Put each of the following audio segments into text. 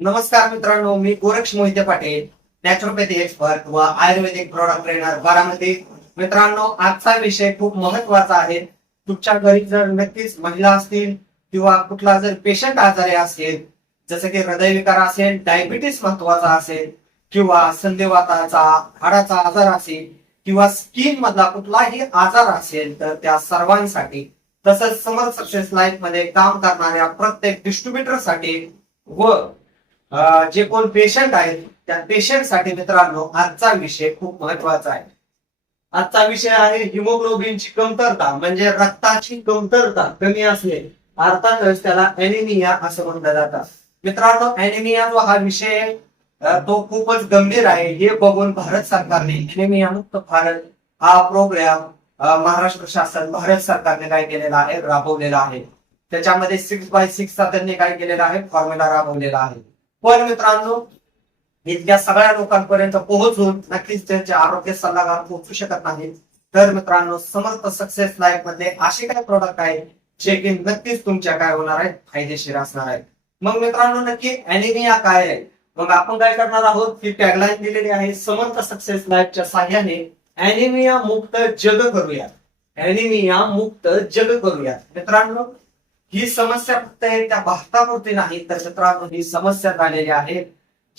नमस्कार मित्रांनो मी गोरक्ष मोहिते पाटील नॅचरोपॅथी एक्सपर्ट व आयुर्वेदिक प्रॉडक्ट ट्रेनर बारामती. मित्रांनो आजचा विषय खूप महत्त्वाचा आहे. तुमच्या घरी जर नक्कीच महिला असतील किंवा कुठला जर पेशंट आजारी असेल जसं की हृदयविकार असेल डायबिटीस महत्त्वाचा असेल किंवा संधिवाताचा हाडाचा आजार असेल किंवा स्किन मधला कुठलाही आजार असेल तर त्या सर्वांसाठी तसंच समर सक्सेस लाईफमध्ये काम करणाऱ्या प्रत्येक डिस्ट्रीब्युटरसाठी व जे कोण पेशंट आहेत त्या पेशंटसाठी मित्रांनो आजचा विषय खूप महत्त्वाचा आहे. आजचा विषय आहे हिमोग्लोबिनची कमतरता म्हणजे रक्ताची कमतरता कमी असणे. अर्थातच त्याला अॅनिमिया असं म्हटलं जातं. मित्रांनो अॅनिमिया जो हा विषय तो खूपच गंभीर आहे. हे बघून भारत सरकारने अॅनिमिया मुक्त भारत हा प्रोग्राम महाराष्ट्र शासन भारत सरकारने काय केलेला आहे राबवलेला आहे. त्याच्यामध्ये सिक्स बाय सिक्सचा त्यांनी काय केलेला आहे फॉर्म्युला राबवलेला आहे. पण मित्रांनो इतक्या सगळ्या लोकांपर्यंत पोहोचून नक्कीच त्यांचे आरोग्य सल्लागार पोहोचू शकत नाहीत. तर मित्रांनो समर्थ सक्सेस लाईफमध्ये असे काही प्रोडक्ट आहेत जे की नक्कीच तुमच्या काय होणार आहेत फायदेशीर असणार आहेत. मग मित्रांनो नक्की अॅनिमिया काय आहे? मग आपण काय करणार आहोत? ही टॅगलाईन दिलेली आहे समर्थ सक्सेस लाईफच्या साह्याने अॅनिमिया मुक्त जग करूया अॅनिमिया मुक्त जग करूया मित्रांनो ही समस्या फक्त त्या भारतापुरती नाही तर मित्रांनो ही समस्या झालेली आहे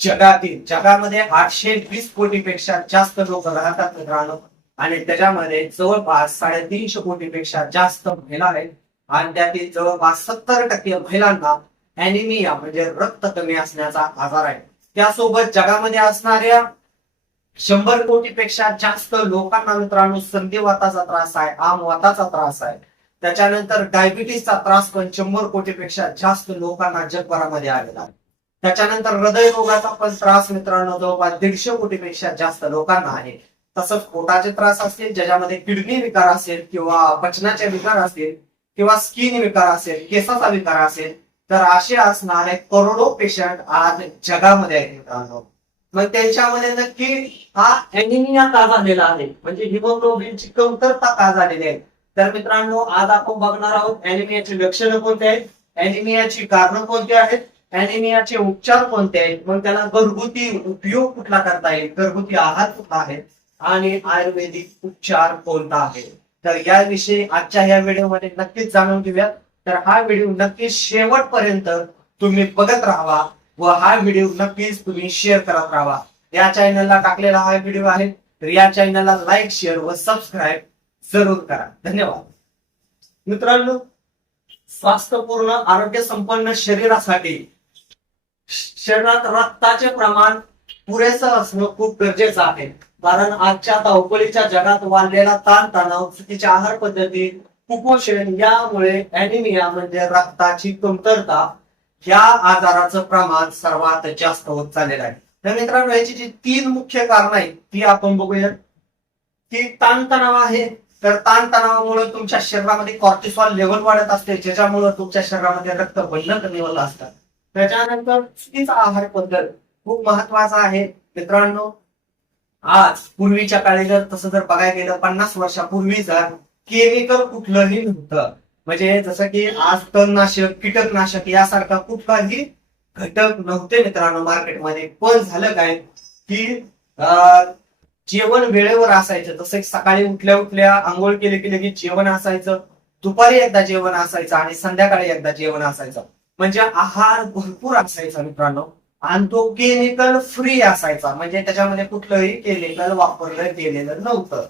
जगातील. जगामध्ये आठशे वीस कोटीपेक्षा जास्त लोक राहतात मित्रांनो. आणि त्याच्यामध्ये जवळपास साडेतीनशे कोटीपेक्षा जास्त महिला आहेत. आणि त्यातील जवळपास सत्तर टक्के महिलांना अॅनिमिया म्हणजे रक्त कमी असण्याचा आजार आहे. त्यासोबत जगामध्ये असणाऱ्या शंभर कोटीपेक्षा जास्त लोकांना मित्रांनो संधिवाताचा त्रास आहे आमवाताचा त्रास आहे. त्याच्यानंतर डायबिटीसचा त्रास पण शंभर कोटीपेक्षा जास्त लोकांना जगभरामध्ये आलेला आहे. त्याच्यानंतर हृदयरोगाचा पण त्रास मित्रांनो जवळपास दीडशे कोटीपेक्षा जास्त लोकांना आहे. तसंच पोटाचे त्रास असतील ज्याच्यामध्ये किडनी विकार असेल किंवा पचनाचे विकार असतील किंवा स्किन विकार असेल केसाचा विकार असेल तर असे असणारे करोडो पेशंट आज जगामध्ये आहेत मित्रांनो. मग त्यांच्यामध्ये नक्की हा अॅनिमिया का झालेला आहे? म्हणजे हिमोग्लोबिनची कमतरता का झालेली आहे? तर मित्रांनो आज आपण बघणार आहोत अॅनिमियाची लक्षणं कोणती आहेत? अॅनिमियाची कारणं कोणती आहेत? अॅनिमियाचे उपचार कोणते आहेत? मग त्याला घरगुती उपयोग कुठला करता येईल? घरगुती आहार कुठला आहे? आणि आयुर्वेदिक उपचार कोणता आहे? तर याविषयी आजच्या या व्हिडिओमध्ये नक्कीच जाणून घेऊया. तर हा व्हिडिओ नक्कीच शेवटपर्यंत तुम्ही बघत राहावा व हा व्हिडिओ नक्कीच तुम्ही शेअर करत राहावा. या चॅनलला टाकलेला हा व्हिडिओ आहे. तर या चॅनलला लाईक शेअर व सबस्क्राईब जरूर करा. धन्यवाद. मित्रांनो स्वास्थ्यपूर्ण आरोग्य संपन्न शरीरासाठी शरीरात रक्ताचे प्रमाण पुरेसं असणं खूप गरजेचं आहे. कारण आजच्या धावपळीच्या जगात वाढलेला ताण तणाव चुकीच्या आहार पद्धती कुपोषण यामुळे अॅनिमिया म्हणजे रक्ताची कमतरता या आजाराचं प्रमाण सर्वात जास्त होत चाललेलं आहे. तर मित्रांनो याची जी तीन मुख्य कारण आहेत ती आपण बघूया ती ताणतणाव आहे तर ताणतणावामुळे तुमच्या शरीरामध्ये कॉर्टिसॉल लेवल वाढत असते ज्याच्यामुळे तुमच्या शरीरामध्ये रक्त बंधन कमी होत असतं त्याच्यानंतर चुकीचा आहार पद्धत खूप महत्त्वाचा आहे. मित्रांनो आज पूर्वीच्या काळी जर तसं जर बघायला गेलं पन्नास वर्षापूर्वी जर केमिकल कुठलंही नव्हतं. म्हणजे जसं की आज तणनाशक कीटकनाशक यासारखा कुठलाही घटक नव्हते मित्रांनो मार्केटमध्ये पण झालं काय की जेवण वेळेवर असायचं. तसं सकाळी उठल्या उठल्या आंघोळ केले की लगेच जेवण असायचं. दुपारी एकदा जेवण असायचं आणि संध्याकाळी एकदा जेवण असायचं. म्हणजे आहार भरपूर असायचा मित्रांनो. आणि तो केमिकल फ्री असायचा. म्हणजे त्याच्यामध्ये कुठलंही केमिकल वापरलं गेलेलं नव्हतं.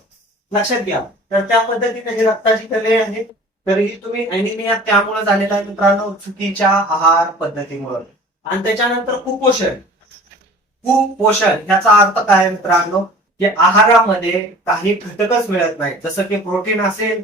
लक्षात घ्या. तर त्या पद्धतीने ही रक्ताची कले आहे. तरीही तुम्ही अॅनिमिया त्यामुळे झालेला आहे मित्रांनो चुकीच्या आहार पद्धतीमुळे. आणि त्याच्यानंतर कुपोषण. कुपोषण ह्याचा अर्थ काय मित्रांनो? की आहारामध्ये काही घटकच मिळत नाही जसं की प्रोटीन असेल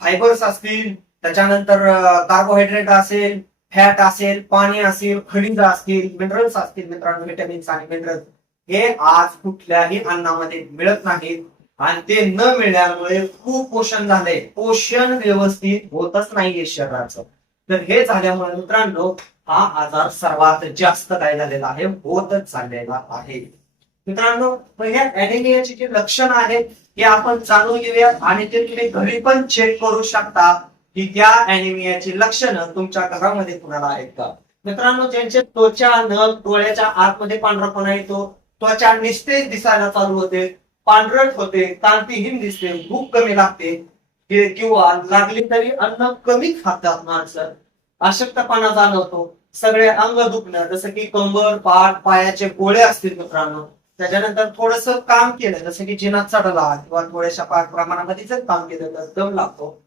फायबर्स असतील त्याच्यानंतर कार्बोहायड्रेट असेल फॅट असेल पाणी असेल खनिज असतील मिनरल्स असतील मित्रांनो व्हिटॅमिन्स आणि मिनरल्स हे आज कुठल्याही अन्नामध्ये मिळत नाहीत. आणि ते न मिळाल्यामुळे खूप पोषण झालंय. पोषण व्यवस्थित होतच नाहीये शरीराचं. तर हे झाल्यामुळे मित्रांनो हा आजार सर्वात जास्त काय झालेला आहे? होतच चाललेला आहे. मित्रांनो पहिल्या अॅनिमियाची जी लक्षणं आहेत हे आपण जाणून घेऊया आणि ते तुम्ही घरी पण चेक करू शकता की त्या अॅनिमियाची लक्षणं तुमच्या घरामध्ये कुणाला आहेत का? मित्रांनो ज्यांचे त्वचा नख डोळ्याच्या आतमध्ये पांढरापणा येतो त्वचा निस्तेज दिसायला चालू होते पांढरट होते तांतीहीन दिसते भूक कमी लागते किंवा लागली तरी अन्न कमी खातात माणसं. अशक्तपणा जाणवतो. सगळे अंग दुखणं जसं की कंबर पाठ पायाचे गोळे असतील मित्रांनो. त्याच्यानंतर थोडस काम केलं जसं की जिना चढला किंवा थोड्याशा पाठ प्रमाणामध्ये जर काम केलं तर दम लागतो.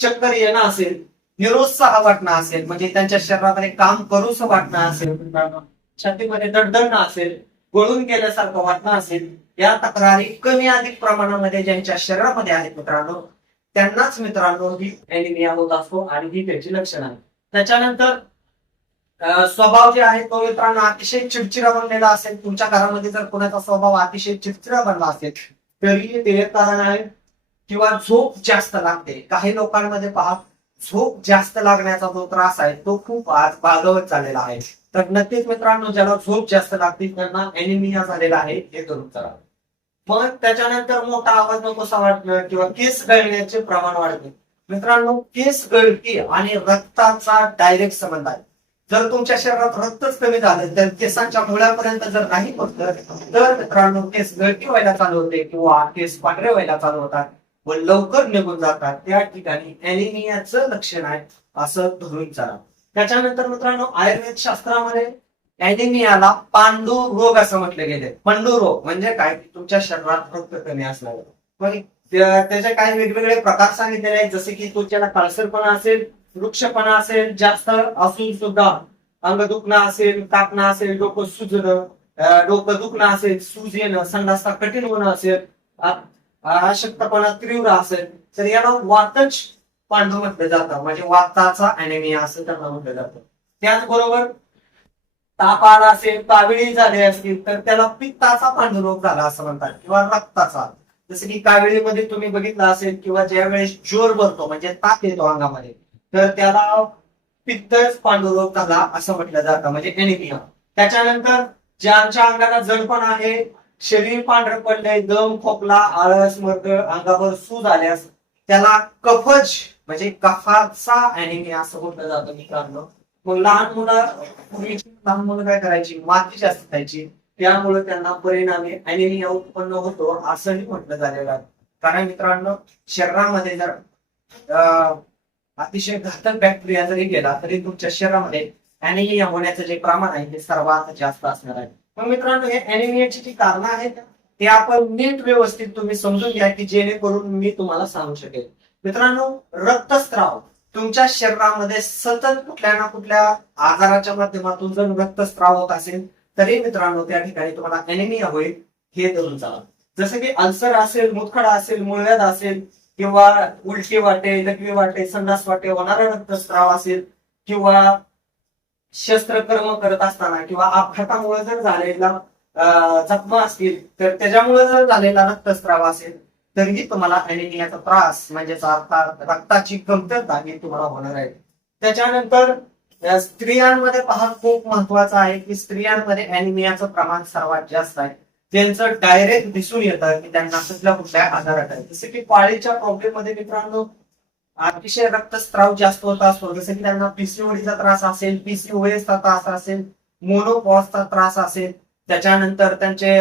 चक्कर येणं असेल निरोत्साह वाटणं असेल म्हणजे त्यांच्या शरीरामध्ये काम करूस वाटणं असेल छातीमध्ये दडदडणं असेल गळून गेल्यासारखं वाटणं असेल या तक्रारी कमी अधिक प्रमाणामध्ये ज्यांच्या शरीरामध्ये आहेत मित्रांनो त्यांनाच मित्रांनो ही एनिमिया होत असतो आणि ही त्याची लक्षणं आहेत. त्याच्यानंतर स्वभाव जे आहे तो मित्रांनो अतिशय चिडचिडा बनलेला असेल. तुमच्या घरामध्ये जर कोणाचा स्वभाव अतिशय चिडचिडा बनला असेल तरी ते एक कारण आहे. किंवा झोप जास्त लागते. काही लोकांमध्ये पहा झोप जास्त लागण्याचा जो त्रास आहे तो खूप आज बागवत चाललेला आहे. तर नक्कीच मित्रांनो ज्याला झोप जास्त लागते त्यांना एनिमिया झालेला आहे. हे करून चला. मग त्याच्यानंतर मोठा आवाज नकोसा वाटणं किंवा केस गळण्याचे प्रमाण वाढते. मित्रांनो केस गळती आणि रक्ताचा डायरेक्ट संबंध आहे. जर तुमच्या शरीरात रक्तच कमी झालं तर केसांच्या मुळापर्यंत जर नाही पोहोचलं तर मित्रांनो केस गळती व्हायला चालू होते किंवा केस पांढरे व्हायला चालू होतात व लवकर निघून जातात. त्या ठिकाणी अॅनिमियाचं लक्षण आहे असं धरून चाला. त्याच्यानंतर मित्रांनो आयुर्वेद शास्त्रामध्ये एनिमियाला पांडू रोग असं म्हटलं गेले पांडू रोग म्हणजे काय? की तुमच्या शरीरात रक्त कमी असणार मग त्याचे काही वेगवेगळे प्रकार सांगितलेले आहेत. जसे की तुमच्याला काळसरपणा असेल वृक्षपणा असेल जास्त असून सुद्धा अंग दुखणं असेल कापणं असेल डोकं सुजणं डोकं दुखणं असेल सूज येणं संडासता कठीण होणं असेल अशक्तपणा तीव्र असेल तर याला वातच पांडू म्हटलं जातं. म्हणजे वाताचा अनेमिया असं त्यांना म्हटलं जातं. त्याचबरोबर ताप आला असेल काविळी झाली असतील तर त्याला पित्ताचा पांडुरोग झाला असं म्हणतात किंवा रक्ताचा. जसं की काविळीमध्ये तुम्ही बघितलं असेल किंवा ज्या वेळेस जोर भरतो म्हणजे ताप येतो अंगामध्ये तर त्याला पित्तच पांडुरोग झाला असं म्हटलं जातं म्हणजे एनिमिया त्याच्यानंतर ज्यांच्या अंगाला जडपण आहे शरीर पांढर पडले दम खोकला आळस मर्द अंगावर सूज आल्यास त्याला कफज म्हणजे कफाचा अॅनिमिया असं म्हटलं जातं मित्रांनो. मग लहान मुलं पूर्वीची लहान मुलं काय करायची? माती जास्त खायची. त्यामुळे त्यांना परिणामी अॅनिमिया उत्पन्न होतो असंही म्हटलं झालेलं आहे. कारण मित्रांनो शरीरामध्ये जर अं, अतिशय घातक बॅक्टेरिया जरी गेला तरी तुमच्या शरीरामध्ये अॅनिमिया होण्याचं जे प्रमाण आहे ते सर्वात जास्त असणार आहे. मग मित्रांनो हे अॅनिमियाची जी कारणं आहेत ते आपण नीट व्यवस्थित तुम्ही समजून घ्या की जेणेकरून मी तुम्हाला सांगू शकेल. मित्रांनो रक्तस्राव तुमच्या शरीरामध्ये सतत कुठल्या ना कुठल्या आजाराच्या माध्यमातून जर रक्तस्राव होत असेल तरी मित्रांनो त्या ठिकाणी तुम्हाला अॅनिमिया होईल हे धरून चाला. जसं की अल्सर असेल मुतखडा असेल मुळव्याध असेल किंवा उलटी वाटे लघवी वाटे संडास वाटे होणारा रक्तस्राव असेल किंवा शस्त्रकर्म करत असताना किंवा अपघातामुळे जर झालेला जखमा असतील तर त्याच्यामुळे जर झालेला रक्तस्राव असेल तरीही तुम्हाला अॅनिमियाचा त्रास म्हणजेच रक्ताची कमतरता ही तुम्हाला होणार आहे. त्याच्यानंतर स्त्रियांमध्ये पहा खूप महत्वाचं आहे की स्त्रियांमध्ये अॅनिमियाचं प्रमाण सर्वात जास्त आहे. त्यांचं डायरेक्ट दिसून येतं की त्यांना कुठल्या कुठल्या आजार आहे जसे की पाळीच्या प्रॉब्लेममध्ये मित्रांनो अतिशय रक्तस्त्राव जास्त होत असतो. जसं की त्यांना पीसीओडीचा त्रास असेल पीसीओएसचा त्रास असेल मोनोपॉसचा त्रास असेल त्याच्यानंतर त्यांचे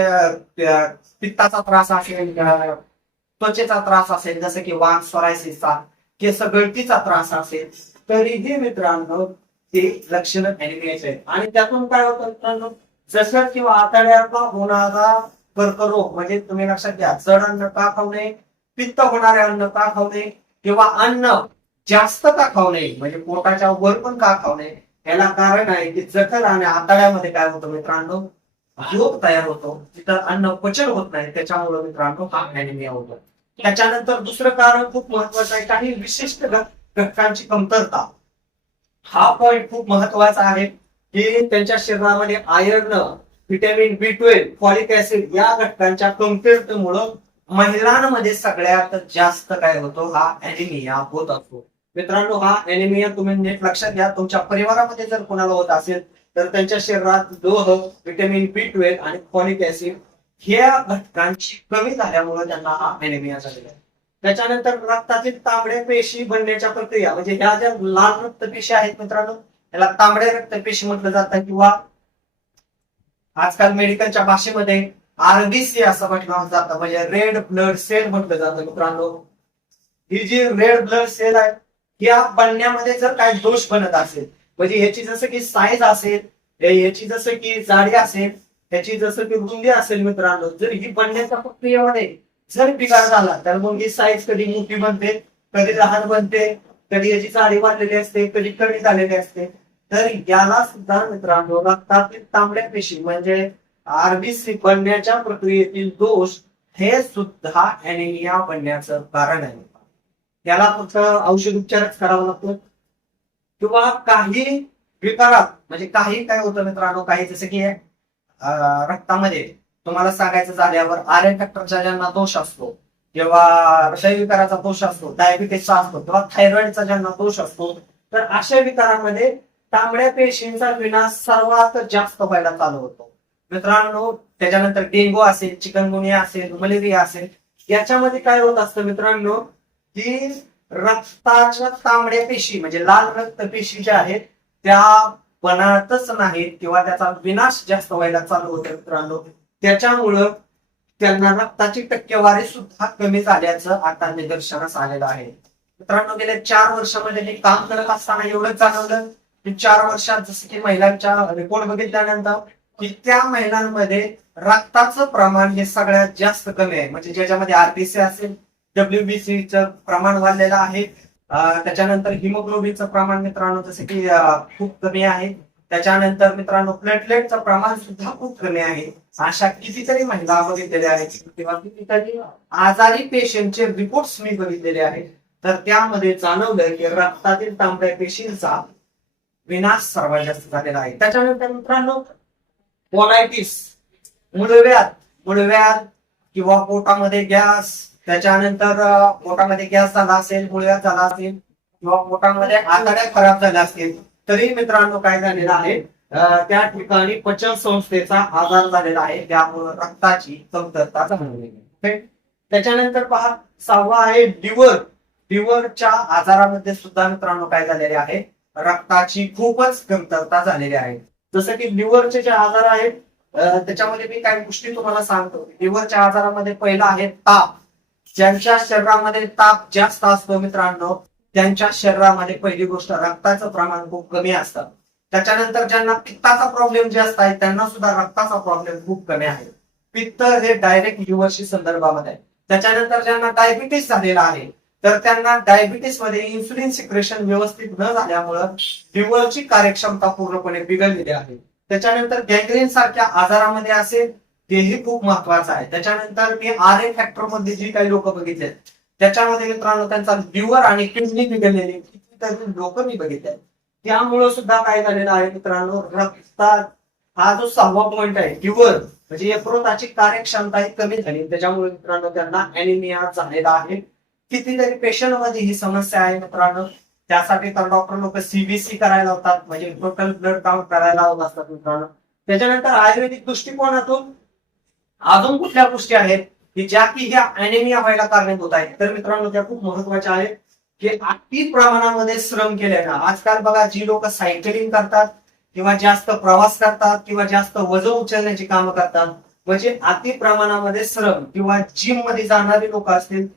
पित्ताचा त्रास असेल त्वचेचा त्रास असेल जसं की वान स्वरायसिसचा केस गळतीचा त्रास असेल तरीही मित्रांनो ते लक्षण आहेत आणि त्यातून काय होतं मित्रांनो जसं किंवा आतड्याचा होणारा कर्करोग म्हणजे तुम्ही लक्षात घ्या जड अन्न का खाऊ नये पित्त होणारे अन्न का खाऊ नये किंवा अन्न जास्त का खाऊ नये म्हणजे पोटाच्या वर पण का खाऊ नये याला कारण आहे की जठर आणि आतड्यामध्ये काय होतं मित्रांनो? रोग तयार होतो. तिथं अन्न पचन होत नाही त्याच्यामुळे मित्रांनो हा अॅनिमिया होतो. त्याच्यानंतर दुसरं कारण खूप महत्वाचं आहे काही विशिष्ट घटकांची कमतरता. हा पॉइंट खूप महत्त्वाचा आहे. की त्यांच्या शरीरामध्ये iron vitamin B twelve folic acid या घटकांच्या कमतरतेमुळं महिलांमध्ये सगळ्यात जास्त काय होतो? हा अॅनिमिया होत असतो. मित्रांनो हा अॅनिमिया तुम्ही नीट लक्षात घ्या. तुमच्या परिवारामध्ये जर कोणाला होत असेल तर त्यांच्या शरीरात लोह व्हिटॅमिन बी ट्वेल्व आणि फॉलिक ऍसिड ह्या घटकांची कमी झाल्यामुळे त्यांना हा अॅनिमिया झालेला आहे. त्याच्यानंतर रक्तातील तांबड्या पेशी बनण्याच्या प्रक्रिया म्हणजे ह्या ज्या लाल रक्त पेशी आहेत मित्रांनो याला तांबड्या रक्तपेशी म्हटलं जातं किंवा आजकाल मेडिकलच्या भाषेमध्ये आरबीसी असं म्हटलं जातं म्हणजे रेड ब्लड सेल म्हटलं जातं मित्रांनो. ही जी रेड ब्लड सेल आहे या बनण्यामध्ये जर काही दोष बनत असेल म्हणजे याची जसं की साईज असेल याची जसं की जाडी असेल याची जसं की रुंदी असेल मित्रांनो जर ही बनण्याच्या प्रक्रियेमध्ये जर बिघाड झाला तर मग ही साईज कधी मोठी बनते कधी लहान बनते कधी याची जाडी वाढलेली असते कधी कमी झालेली असते. तर याला सुद्धा मित्रांनो रक्तातील तांबड्या पेशी म्हणजे आरबीसी बनण्याच्या प्रक्रियेतील दोष हे सुद्धा अॅनिमिया बनण्याचं कारण आहे. याला फक्त औषध उपचारच करावा लागतो. किंवा काही विकारात म्हणजे काही काय होतं मित्रांनो काही जसं की रक्तामध्ये तुम्हाला सांगायचं झाल्यावर आर्यन फॅक्टरचा ज्यांना दोष असतो किंवा हृदयविकाराचा दोष असतो डायबिटीसचा असतो किंवा थायरॉइडचा ज्यांना दोष असतो तर अशा विकारामध्ये तांबड्या पेशींचा विनाश सर्वात जास्त व्हायला चालू होतो. मित्रांनो त्याच्यानंतर डेंगू असेल चिकनगुनिया असेल मलेरिया असेल याच्यामध्ये काय होत असतं मित्रांनो की रक्ताच्या तांबड्या पेशी म्हणजे लाल रक्त पेशी ज्या आहेत त्या बनातच नाहीत किंवा त्याचा विनाश जास्त व्हायला चालू होतो मित्रांनो. त्याच्यामुळं त्यांना रक्ताची टक्केवारी सुद्धा कमी झाल्याचं आता निदर्शनास आलेलं आहे. मित्रांनो गेल्या चार वर्षामध्ये मी काम करत असताना एवढंच जाणवलं? की चार वर्षात जसं की महिलांच्या रिपोर्ट बघितल्यानंतर की त्या महिलांमध्ये रक्ताचं प्रमाण हे सगळ्यात जास्त कमी आहे. म्हणजे ज्याच्यामध्ये आरबीसी असेल डब्ल्यूबीसीचं प्रमाण वाढलेलं आहे. त्याच्यानंतर हिमोग्लोबिनचं प्रमाण मित्रांनो जसं की खूप कमी आहे. त्याच्यानंतर मित्रांनो प्लेटलेटचं प्रमाण सुद्धा खूप कमी आहे. अशा कितीतरी महिला बघितलेल्या आहेत किंवा कितीतरी आजारी पेशंटचे रिपोर्ट्स मी बघितलेले आहेत. तर त्यामध्ये जाणवलं की रक्तातील तांबड्या पेशींचा विनाश सर्वात जास्त झालेला आहे. त्याच्यानंतर मित्रांनो पोलायटिस मुळव्यात मुळव्यात किंवा पोटामध्ये गॅस. त्याच्यानंतर पोटामध्ये गॅस झाला असेल मुळव्यात झाला असेल किंवा पोटामध्ये आतड्या खराब झाल्या असतील तरी मित्रांनो काय झालेलं आहे? त्या ठिकाणी पचन संस्थेचा आजार झालेला आहे त्यामुळे रक्ताची कमतरता जाणवली त्याच्यानंतर पहा सहावा आहे लिव्हर. लिव्हरच्या आजारामध्ये सुद्धा मित्रांनो काय झालेले आहे? रक्ताची खूपच कमतरता झालेली आहे. जसं की लिव्हरचे जे आजार आहेत त्याच्यामध्ये मी काही गोष्टी तुम्हाला सांगतो. लिव्हरच्या आजारामध्ये पहिला आहे ताप. ज्यांच्या शरीरामध्ये ताप जास्त असतो मित्रांनो त्यांच्या शरीरामध्ये पहिली गोष्ट रक्ताचं प्रमाण खूप कमी असतं. त्याच्यानंतर ज्यांना पित्ताचा प्रॉब्लेम जास्त आहे त्यांना सुद्धा रक्ताचा प्रॉब्लेम खूप कमी आहे. पित्त हे डायरेक्ट लिव्हरशी संदर्भामध्ये आहे. त्याच्यानंतर ज्यांना डायबिटीस झालेला आहे तर त्यांना डायबिटीसमध्ये इन्सुलिन सिक्रेशन व्यवस्थित न झाल्यामुळं लिव्हरची कार्यक्षमता पूर्णपणे बिघडलेली आहे. त्याच्यानंतर गँग्रेन सारख्या आजारामध्ये असेल तेही खूप महत्वाचं आहे. त्याच्यानंतर मी आर ए फॅक्टरमध्ये जी काही लोक बघितले त्याच्यामध्ये मित्रांनो त्यांचा लिव्हर आणि किडनी बिघडलेली कितीतरी लोक मी बघितले. त्यामुळं सुद्धा काय झालेलं आहे मित्रांनो रक्तात हा जो सहावा पॉइंट आहे लिव्हर म्हणजे यकृताची कार्यक्षमता ही कमी झाली. त्याच्यामुळे मित्रांनो त्यांना अॅनिमिया झालेला आहे. कितीतरी पेशंटमध्ये ही समस्या आहे मित्रांनो. त्यासाठी तर डॉक्टर लोक सीबीसी करायला होतात म्हणजे टोटल ब्लड काउंट करायला होत असतात मित्रांनो. त्याच्यानंतर आयुर्वेदिक दृष्टिकोनातून अजून कुठल्या गोष्टी आहेत की ज्या की ह्या अनेमिया व्हायला कारणीभूत आहेत? तर मित्रांनो त्या खूप महत्त्वाच्या आहेत की अति प्रमाणामध्ये श्रम केल्यानं आजकाल बघा जी लोक सायकलिंग करतात किंवा जास्त प्रवास करतात किंवा जास्त वजन उचलण्याची कामं करतात म्हणजे अति प्रमाणामध्ये श्रम किंवा जिममध्ये जाणारी लोक असतील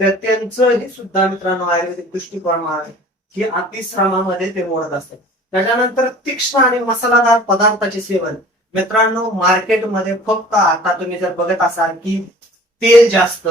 तर त्यांचंही सुद्धा मित्रांनो आयुर्वेदिक दृष्टिकोन आहे की अतिश्रमामध्ये ते मोडत असतात. त्याच्यानंतर तीक्ष्ण आणि मसालादार पदार्थाचे सेवन. मित्रांनो मार्केटमध्ये फक्त आता तुम्ही जर बघत असाल की तेल जास्त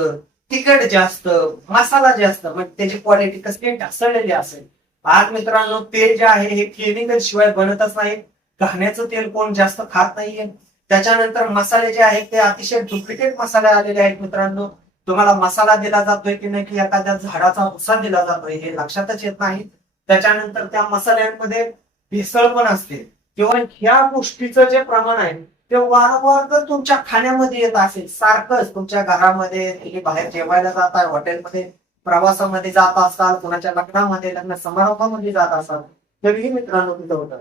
तिखट जास्त मसाला जास्त म्हणजे त्याची क्वालिटी कसली ढासळलेली असेल. आज मित्रांनो तेल जे आहे हे केमिकल शिवाय बनतच नाही. घाण्याचं तेल कोण जास्त खात नाहीये. त्याच्यानंतर मसाले जे आहेत ते अतिशय डुप्लिकेट मसाले आलेले आहेत मित्रांनो. तुम्हाला मसाला दिला जातोय की नाही की एखाद्या झाडाचा भुसा दिला जातोय हे लक्षातच येत नाही. त्याच्यानंतर त्या मसाल्यांमध्ये भेसळ पण असते. किंवा ह्या गोष्टीचं जे प्रमाण आहे ते वारंवार जर तुमच्या खाण्यामध्ये येत असेल सारखंच तुमच्या घरामध्ये तुम्ही बाहेर जेवायला जाताय हॉटेलमध्ये प्रवासामध्ये जात असाल कुणाच्या लग्नामध्ये लग्न समारंभामध्ये जात असाल तरीही मित्रांनो तिथं होतं.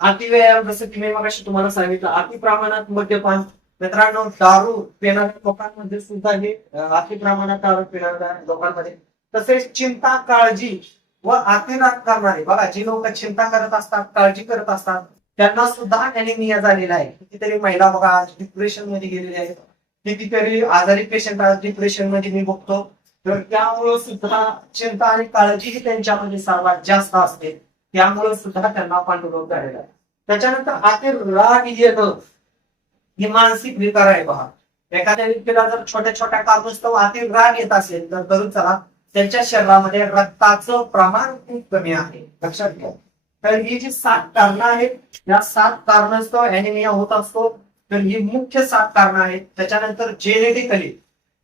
अतिव्यायाम जसं की मी मग तुम्हाला सांगितलं अति प्रमाणात मद्यपान मित्रांनो दारू पिणाऱ्या लोकांमध्ये सुद्धा हे अति प्रमाणात दारू पिणाऱ्या लोकांमध्ये. तसेच चिंता काळजी व अतिराग करणारे. बघा जी लोक चिंता करत असतात काळजी करत असतात त्यांना सुद्धा अॅनिमिया झालेला आहे. कितीतरी महिला बघा आज डिप्रेशनमध्ये गेलेली आहेत. कितीतरी आजारी पेशंट आज डिप्रेशनमध्ये मी बघतो. तर त्यामुळं सुद्धा चिंता आणि काळजी ही त्यांच्यामध्ये सर्वात जास्त असते. त्यामुळं सुद्धा त्यांना पांडुरोग झालेला आहे. त्याच्यानंतर अति राग येणं. ही मानसिक विकार आहे पहा एखाद्या व्यक्तीला जर छोट्या छोट्या कारणस्तव आतील राग येत असेल तर करून चला त्यांच्या शरीरामध्ये रक्ताचं प्रमाण खूप कमी आहे. लक्षात घ्या. तर ही जी सात कारणं आहेत या सात कारणास्तव अॅनिमिया होत असतो. तर ही मुख्य सात कारणं आहेत. त्याच्यानंतर जेनेटिकली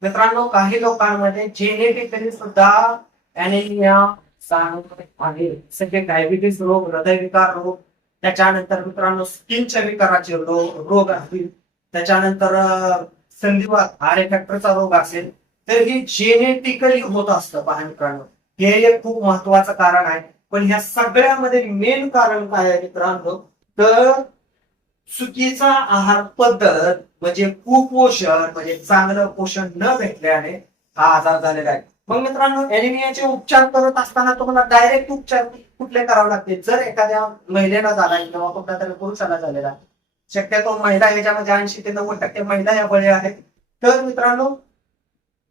मित्रांनो काही लोकांमध्ये जेनेटिकली सुद्धा अॅनिमिया आहे. सगळे डायबिटीस रोग हृदयविकार रोग त्याच्यानंतर मित्रांनो स्किनच्या विकाराचे रोग रोग असतील. त्याच्यानंतर संधिवात आरे फॅक्टरचा रोग असेल. तर हे जेनेटिकली होत असतं पहा मित्रांनो हे एक खूप महत्वाचं कारण आहे. पण ह्या सगळ्यामध्ये मेन कारण काय आहे मित्रांनो? तर चुकीचा आहार पद्धत म्हणजे कुपोषण म्हणजे चांगलं पोषण न भेटल्याने हा आजार झालेला आहे. मग मित्रांनो एनिमियाचे उपचार करत असताना तुम्हाला डायरेक्ट उपचार कुठले करावे लागते जर एखाद्या महिलेला झाला किंवा कुठल्या तरी पुरुषाला झालेला आहे, शक्यतो महिला याच्यामध्ये ऐंशी ते नव्वद टक्के महिला या बळी आहेत. तर मित्रांनो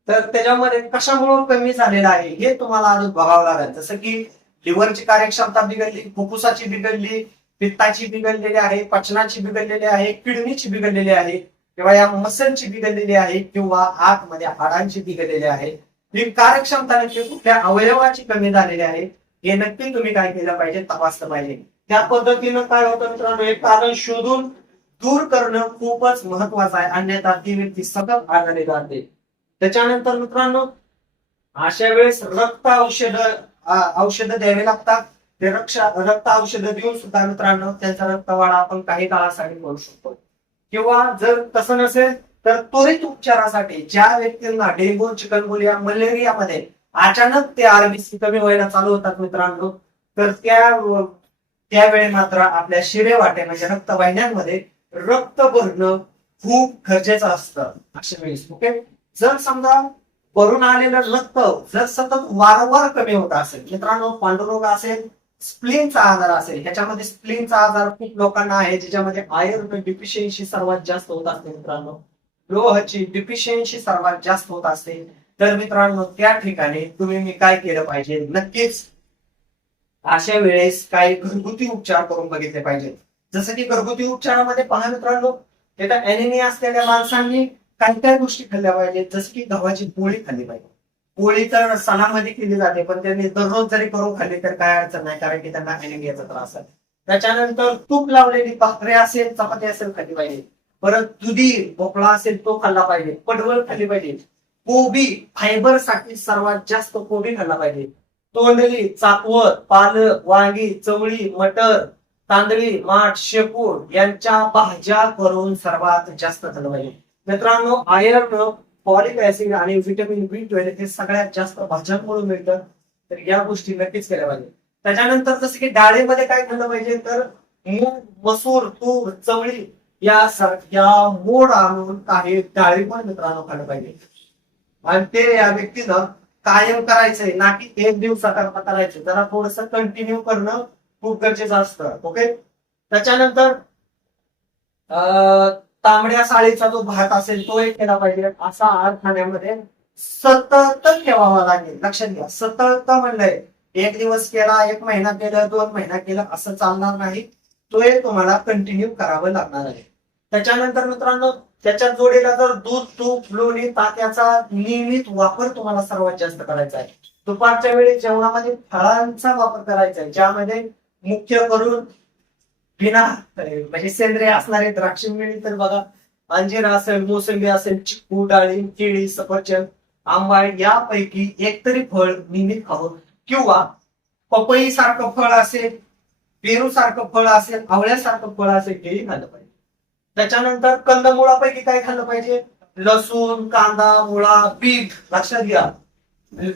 तर त्याच्यामध्ये कशामुळे कमी झालेला आहे हे तुम्हाला अजून बघावं लागेल. जसं की लिव्हरची कार्यक्षमता बिघडली फुफ्फुसाची बिघडली पित्ताची बिघडलेली आहे पचनाची बिघडलेली आहे किडनीची बिघडलेली आहे किंवा या मसलची बिघडलेली आहे किंवा आतमध्ये हाडांची बिघडलेली आहे. ही कार्यक्षमता नक्की कुठल्या अवयवाची कमी झालेली आहे हे नक्की तुम्ही काय केलं पाहिजे तपासलं पाहिजे. त्या पद्धतीनं काय होतं मित्रांनो हे कारण शोधून दूर करणं खूपच महत्वाचं आहे. अन्यथा ती व्यक्ती सतत आजारी राहते त्याच्यानंतर मित्रांनो अशा वेळेस रक्त औषध औषध द्यावे लागतात. ते रक्षा रक्त औषध देऊन सुद्धा मित्रांनो त्यांचा रक्तवाढ आपण काही काळासाठी करू शकतो. किंवा जर तसं नसेल तर त्वरित उपचारासाठी ज्या व्यक्तींना डेंगू चिकनगुलिया मलेरियामध्ये अचानक ते आरबीसी कमी व्हायला चालू होतात मित्रांनो तर त्या त्यावेळी मात्र आपल्या शिरे वाटे म्हणजे रक्तवाहिन्यांमध्ये रक्त भरणं खूप गरजेचं असतं. अशा वेळेस ओके? जर समजा भरून आलेलं रक्त जर सतत वारंवार कमी होत असेल मित्रांनो पांडुरोग असेल स्प्लिनचा आजार असेल ह्याच्यामध्ये स्प्लिनचा आजार खूप लोकांना आहे ज्याच्यामध्ये आयर्न डिफिशियन्सी सर्वात जास्त होत असते मित्रांनो. लोहची डिफिशियन्सी सर्वात जास्त होत असते. तर मित्रांनो त्या ठिकाणी तुम्ही मी काय केलं पाहिजे? नक्कीच अशा वेळेस काही घरगुती उपचार करून बघितले पाहिजेत. जसं की घरगुती उपचारामध्ये पहा मित्रांनो आता एनिमिया असलेल्या माणसांनी काय काय गोष्टी खाल्ल्या पाहिजेत. जसं की गव्हाची पोळी खाल्ली पाहिजे. पोळी तर सणामध्ये केली जाते पण त्यांनी दररोज जरी करून खाल्ली तर काय अडचण नाही कारण की त्यांना एनिमियाचा त्रास आहे. त्याच्यानंतर तूप लावलेली भाकरी असेल चपाती असेल खाल्ली पाहिजे. परत दुधी भोपळा असेल तो खाल्ला पाहिजे. पडवळ खाल्ली पाहिजे. कोबी फायबरसाठी सर्वात जास्त कोबी खाल्ला पाहिजे. तोंडली चाकवत पालक वांगी चवळी मटर तांदळी माठ शेपूर यांच्या भाज्या करून सर्वात जास्त झालं पाहिजे मित्रांनो आयर्न फॉलिक ऍसिड आणि व्हिटॅमिन बी ट्वेल्व हे सगळ्यात जास्त भाज्यांमुळे मिळतं. तर या गोष्टी नक्कीच केल्या पाहिजे. त्याच्यानंतर जसं की डाळीमध्ये काय खाल्लं पाहिजे तर मूग मसूर तूर चवळी या सारख्या मोड आणून काही डाळी पण मित्रांनो खाल्लं पाहिजे. आणि ते या व्यक्तीनं कायम करायचंय. ना की एक दिवसाकरता करायचं. जरा थोडस कंटिन्यू करणं खूप गरजेचं असतं ओके त्याच्यानंतर अं, तांबड्या साळीचा जो भात असेल तो एक केला पाहिजे. असा आहार खाण्यामध्ये सतत ठेवावा लागेल. लक्षात घ्या सतत म्हणलंय एक दिवस केला एक महिना केला दोन महिना केला असं चालणार नाही. तो एक तुम्हाला कंटिन्यू करावं लागणार आहे. त्याच्यानंतर मित्रांनो त्याच्या जोडीला जर दूध तूप लोणी तात्याचा नियमित वापर तुम्हाला सर्वात जास्त करायचा आहे. दुपारच्या वेळी जेवणामध्ये फळांचा वापर करायचा आहे ज्यामध्ये मुख्य करून बिना म्हणजे सेंद्रिय असणारे द्राक्ष मिळेल तर बघा. अंजीर असेल मोसंबी असेल चिकू डाळी केळी सफरचंद आंबा यापैकी एक तरी फळ नियमित खावं. किंवा पपई सारखं फळ असेल पेरू सारखं फळ असेल आवळ्यासारखं फळ असेल हेही खाल्लं पाहिजे. त्याच्यानंतर कंदमुळापैकी काय खाल्लं पाहिजे? लसूण कांदा मुळा बीट लक्षात घ्या.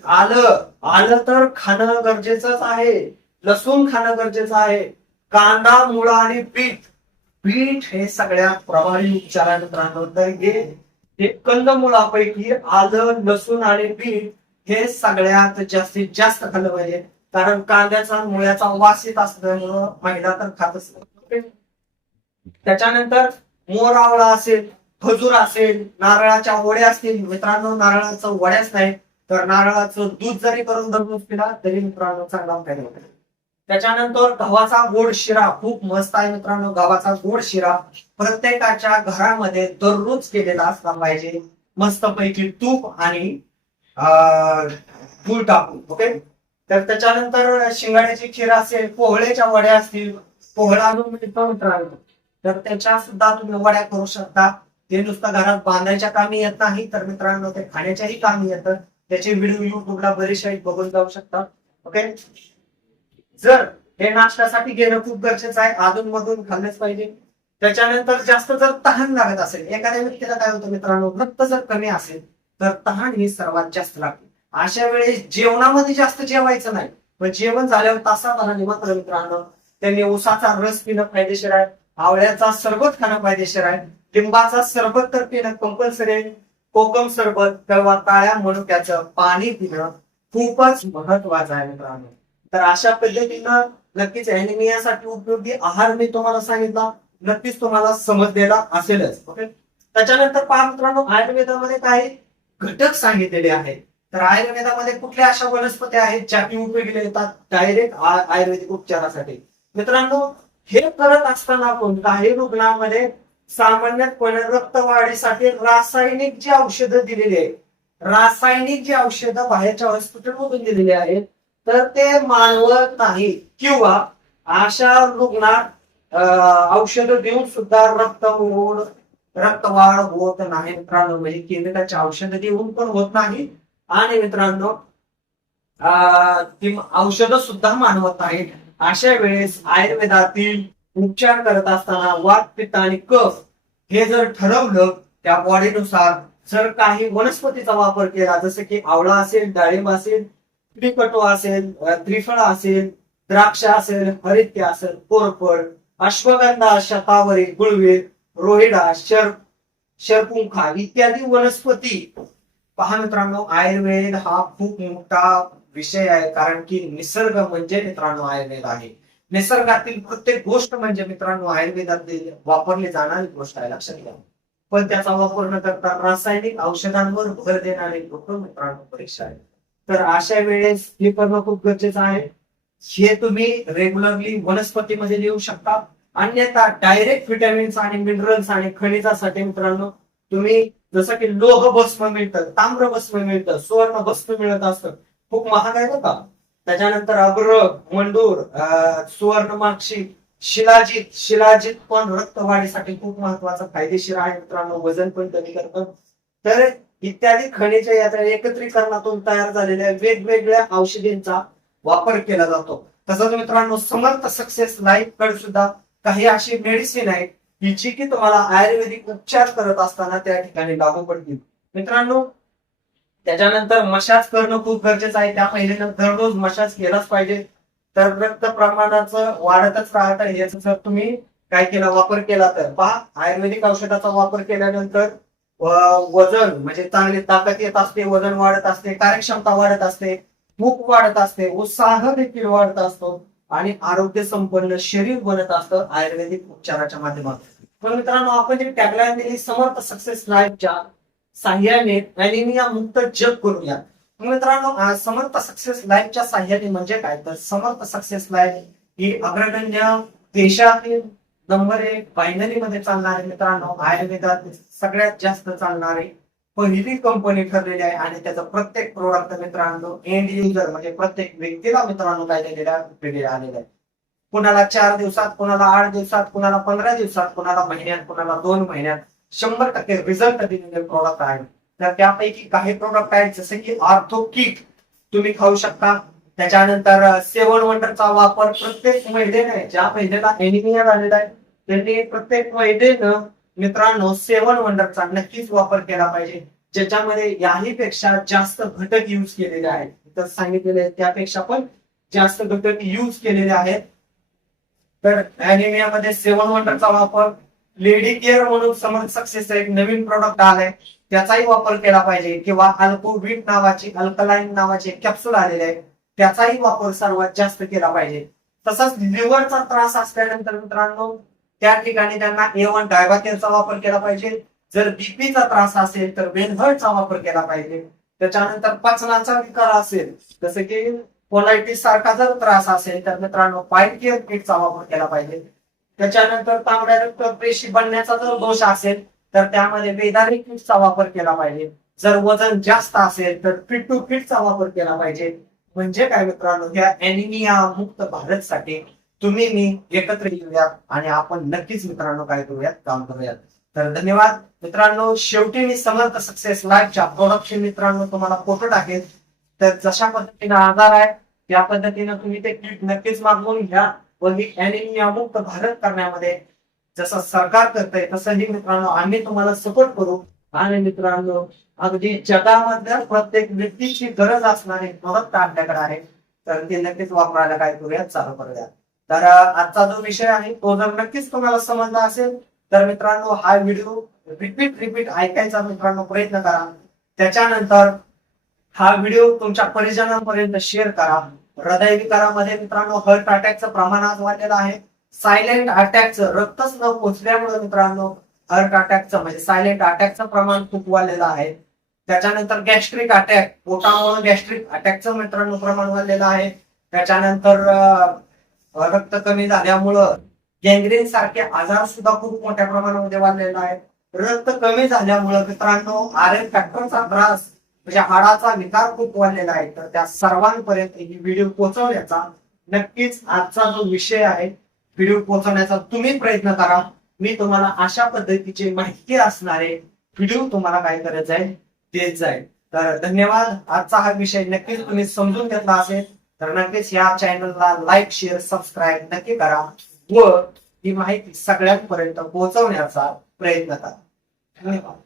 आलं आलं तर खाणं गरजेचंच आहे. लसूण खाणं गरजेचं आहे. कांदा मुळा आणि पीठ. पीठ हे सगळ्यात प्रभावी उपचार आहे. मित्रांनो तर हे कंद कंदमुळापैकी आलं लसूण आणि पीठ हे सगळ्यात जास्तीत जास्त खाल्लं पाहिजे. कारण कांद्याचा मुळ्याचा वास येत असल्यामुळं महिला तर खात नाही. त्याच्यानंतर मोरावळा असेल खजूर असेल नारळाच्या वड्या असतील. मित्रांनो नारळाचं वड्याच नाही तर नारळाचं दूध जरी करून दररोज पिला तरी मित्रांनो चांगला फायदा होतो. त्याच्यानंतर गव्हाचा गोड शिरा खूप मस्त आहे मित्रांनो. गव्हाचा गोड शिरा प्रत्येकाच्या घरामध्ये दररोज केलेला असला पाहिजे. मस्तपैकी तूप आणि अं, टाकू टाकून ओके तर त्याच्यानंतर शिंगाड्याची खीर असेल पोहळ्याच्या वड्या असतील पोहळा जो मिळतो मित्रांनो. तर त्याच्या सुद्धा तुम्ही वड्या करू शकता. ते नुसतं घरात बांधायच्या कामी येत नाही तर मित्रांनो ते खाण्याच्याही कामी येतं. त्याचे व्हिडिओ युट्यूबला बरेचसे बघून जाऊ शकता ओके जर हे नाश्त्यासाठी घेणं खूप गरजेचं आहे अधून मधून खाल्लेच पाहिजे. त्याच्यानंतर जास्त जर तहान लागत असेल एखाद्या व्यक्तीला काय होतं मित्रांनो रक्त जर कमी असेल तर तहान ही सर्वात जास्त लागते. अशा वेळेस जेवणामध्ये जास्त जेवायचं नाही. पण जेवण झाल्यावर तासाभराने मात्र मित्रांनो त्यांनी उसाचा रस पिणं फायदेशीर आहे आवळ्याचा सरबत खाणं फायदेशीर आहे लिंबाचा सरबत तर पिणं कंपल्सरी आहे. कोकम सरबत किंवा काळ्या मनुक्याचं पाणी पिणं खूपच महत्वाचं आहे मित्रांनो. तर अशा पद्धतीनं नक्कीच अॅनिमियासाठी उपयोगी आहार मी तुम्हाला सांगितला. नक्कीच तुम्हाला समजलेला असेलच. ओके त्याच्यानंतर पहा मित्रांनो आयुर्वेदामध्ये काही घटक सांगितलेले आहेत. तर आयुर्वेदामध्ये कुठल्या अशा वनस्पती आहेत ज्या की उपयोगी येतात? डायरेक्ट आयुर्वेदिक उपचारासाठी. मित्रांनो हे करत असताना पण काही रुग्णांमध्ये सामान्यपणे रक्तवाढीसाठी रासायनिक जी औषधं दिलेली आहेत रासायनिक जी औषधं बाहेरच्या हॉस्पिटलमधून दिलेली आहेत तर ते मानवत नाही. किंवा अशा रुग्णात अं, देऊन सुद्धा रक्त ओढ रक्तवाढ होत नाही मित्रांनो. म्हणजे केमिकाचे औषध देऊन पण होत नाही. आणि मित्रांनो अं, ती सुद्धा मानवत नाहीत. अशा वेळेस आयुर्वेदातील उपचार करत असताना वात पित्त आणि कफ हे जर ठरवलं त्या बॉडीनुसार जर काही वनस्पतीचा वापर केला जसं की आवळा असेल डाळिंब असेल त्रिकटो असेल त्रिफळा असेल द्राक्ष असेल हरित्य असेल कोरफड अश्वगंधा शतावरी गुळवेल रोहिडा शर शरपुंखा इत्यादी वनस्पती. पहा मित्रांनो आयुर्वेद हा खूप मोठा विषय आहे कारण की निसर्ग म्हणजे मित्रांनो आयुर्वेद आहे. निसर्गातील प्रत्येक गोष्ट म्हणजे मित्रांनो आयुर्वेदात वापरली जाणारी गोष्ट आहे लक्षात घ्या. पण त्याचा वापर न करता रासायनिक औषधांवर भर देणारी लोक मित्रांनो परीक्षा आहे तर अशा वेळेस हे करणं खूप गरजेचं आहे. हे तुम्ही रेग्युलरली वनस्पतीमध्ये लिहू शकता. अन्यथा डायरेक्ट व्हिटॅमिन्स आणि मिनरल्स आणि खनिजासाठी मित्रांनो तुम्ही जसं की लोह भस्म मिळतं ताम्र भस्म मिळतं सुवर्ण भस्म मिळत असतं. खूप महाग आहे का? त्याच्यानंतर अग्र मंडूर सुवर्ण माक्षी शिलाजित शिलाजित पण रक्तवाढीसाठी खूप महत्वाचं फायदेशीर आहे मित्रांनो वजन पण कमी करतं. तर इत्यादी खनिज यात्रा एकत्रीकरणातून तयार झालेल्या वेगवेगळ्या औषधींचा वापर केला जातो. तसंच मित्रांनो समर्थ सक्सेस लाईफकडे सुद्धा काही अशी मेडिसिन आहे की जी की तुम्हाला आयुर्वेदिक उपचार करत असताना त्या ठिकाणी लागू पडतील. मित्रांनो त्याच्यानंतर मशाज करणं खूप गरजेचं आहे. त्या पहिल्यानं दररोज मशाज केलाच पाहिजे. तर रक्त प्रमाणाचं वाढतच राहतं. याचा जर तुम्ही काय केला वापर केला तर. पहा आयुर्वेदिक औषधाचा वापर केल्यानंतर वजन म्हणजे चांगली ताकद येत असते वजन वाढत असते कार्यक्षमता वाढत असते भूक वाढत असते उत्साह देखील वाढत असतो आणि आरोग्य संपन्न शरीर बनत असतं आयुर्वेदिक उपचाराच्या माध्यमातून. पण मित्रांनो आपण जी टॅगलाईन दिली समर्थ सक्सेस लाईफच्या साह्याने अॅनिमिया मुक्त जग करूया. मग मित्रांनो समर्थ सक्सेस लाईफच्या साह्याने म्हणजे काय? तर समर्थ सक्सेस लाईफ ही अग्रगण्य देशातील नंबर एक बायनरी मध्ये चालणारे मित्रांनो आयुर्वेदात सगळ्यात जास्त चालणारे पहिली कंपनी ठरलेली आहे आणि त्याचा प्रत्येक प्रोडक्ट मित्रांनो एंड युजर म्हणजे प्रत्येक व्यक्तीला मित्रांनो काय दिलेलं आहे आलेलं आहे. कुणाला चार दिवसात कुणाला आठ दिवसात कुणाला पंधरा दिवसात कुणाला महिन्यात कुणाला दोन महिन्यात शंभर टक्के रिझल्ट दिलेले प्रोडक्ट आहेत तर त्यापैकी काही प्रोडक्ट आहेत जसे की आर्थो किट तुम्ही खाऊ शकता. त्याच्यानंतर सेवन वंडरचा वापर प्रत्येक महिलेने ज्या महिलेला एनिमिया झालेला आहे त्यांनी प्रत्येक महिलेनं मित्रांनो सेवन वंडरचा नक्कीच वापर केला पाहिजे. ज्याच्यामध्ये याही पेक्षा जास्त घटक युज केलेले आहेत. तर सांगितलेले त्यापेक्षा पण जास्त घटक युज केलेले आहेत. तर अॅनिमियामध्ये सेवन वंडरचा वापर लेडी केअर म्हणून समर सक्सेस एक नवीन प्रोडक्ट आलाय. त्याचाही वापर केला पाहिजे. किंवा अल्कोविट नावाची अल्कलाईन नावाचे कॅप्सूल आलेले आहे. त्याचाही वापर सर्वात जास्त केला पाहिजे. तसंच लिव्हरचा त्रास असल्यानंतर मित्रांनो त्या ठिकाणी त्यांना ए वन डायबाकेलचा वापर केला पाहिजे. जर बीपीचा त्रास असेल तर वेलहर्टचा वापर केला पाहिजे. त्याच्यानंतर पचनाचा विकार असेल जसं की कोलायटिस सारखा जर त्रास असेल तर मित्रांनो पाईप केअर किटचा वापर केला पाहिजे. त्याच्यानंतर तांबड्या रक्त पेशी बनण्याचा जर दोष असेल तर त्यामध्ये बेदारी किटचा वापर केला पाहिजे. जर वजन जास्त असेल तर फिट टू फिटचा वापर केला पाहिजे. म्हणजे काय मित्रांनो या अॅनिमिया मुक्त भारतसाठी तुम्ही मी एकत्र येऊयात आणि आपण नक्कीच मित्रांनो काय करूयात? काम करूयात. तर धन्यवाद. मित्रांनो शेवटी मी समर्थ सक्सेस लाईफच्या प्रोडक्टचे मित्रांनो तुम्हाला फोटो टाकेल तर जशा पद्धतीने आधार आहे त्या पद्धतीने तुम्ही ते किट नक्कीच मागवून घ्या. व ही अॅनिमिया मुक्त भारत करण्यामध्ये जसं सरकार करतंय तसंही मित्रांनो आम्ही तुम्हाला सपोर्ट करू. आणि मित्रांनो अगदी जगामधल्या प्रत्येक व्यक्तीची गरज असणारे प्रोडक्ट आपल्याकडे आहे. तर ते नक्कीच वापरायला काय करूया चालू करूया तर आजचा जो विषय आहे तो जर नक्कीच तुम्हाला समजला असेल तर मित्रांनो हा व्हिडिओ रिपीट रिपीट ऐकायचा मित्रांनो प्रयत्न करा. त्याच्यानंतर हा व्हिडिओ तुमच्या परिजनांपर्यंत शेअर करा. हृदयविकारामध्ये मित्रांनो हर्ट अटॅकचं प्रमाण आज वाढलेलं आहे. सायलेंट अटॅकचं रक्तच न पोचल्यामुळे मित्रांनो हर्ट अटॅकचं म्हणजे सायलेंट अटॅकचं प्रमाण खूप वाढलेलं आहे. त्याच्यानंतर गॅस्ट्रिक अटॅक. पोटामुळे गॅस्ट्रिक अटॅकचं मित्रांनो प्रमाण वाढलेलं आहे. त्याच्यानंतर रक्त कमी झाल्यामुळं गँग्रीन सारखे आजार सुद्धा खूप मोठ्या प्रमाणामध्ये वाढलेला आहे रक्त कमी झाल्यामुळं मित्रांनो आर एन फॅक्टरचा त्रास म्हणजे हाडाचा विकार खूप वाढलेला आहे. तर त्या सर्वांपर्यंत ही व्हिडिओ पोहोचवण्याचा नक्कीच आजचा जो विषय आहे व्हिडिओ पोहोचवण्याचा तुम्ही प्रयत्न करा. मी तुम्हाला अशा पद्धतीची माहिती असणारे व्हिडिओ तुम्हाला काय करायचं आहे देत जाईल. तर धन्यवाद. आजचा हा विषय नक्कीच तुम्ही समजून घेतला असेल. तर नक्कीच या चॅनलला लाईक शेअर सबस्क्राईब नक्की करा व ही माहिती सगळ्यांपर्यंत पोहोचवण्याचा प्रयत्न करा. धन्यवाद.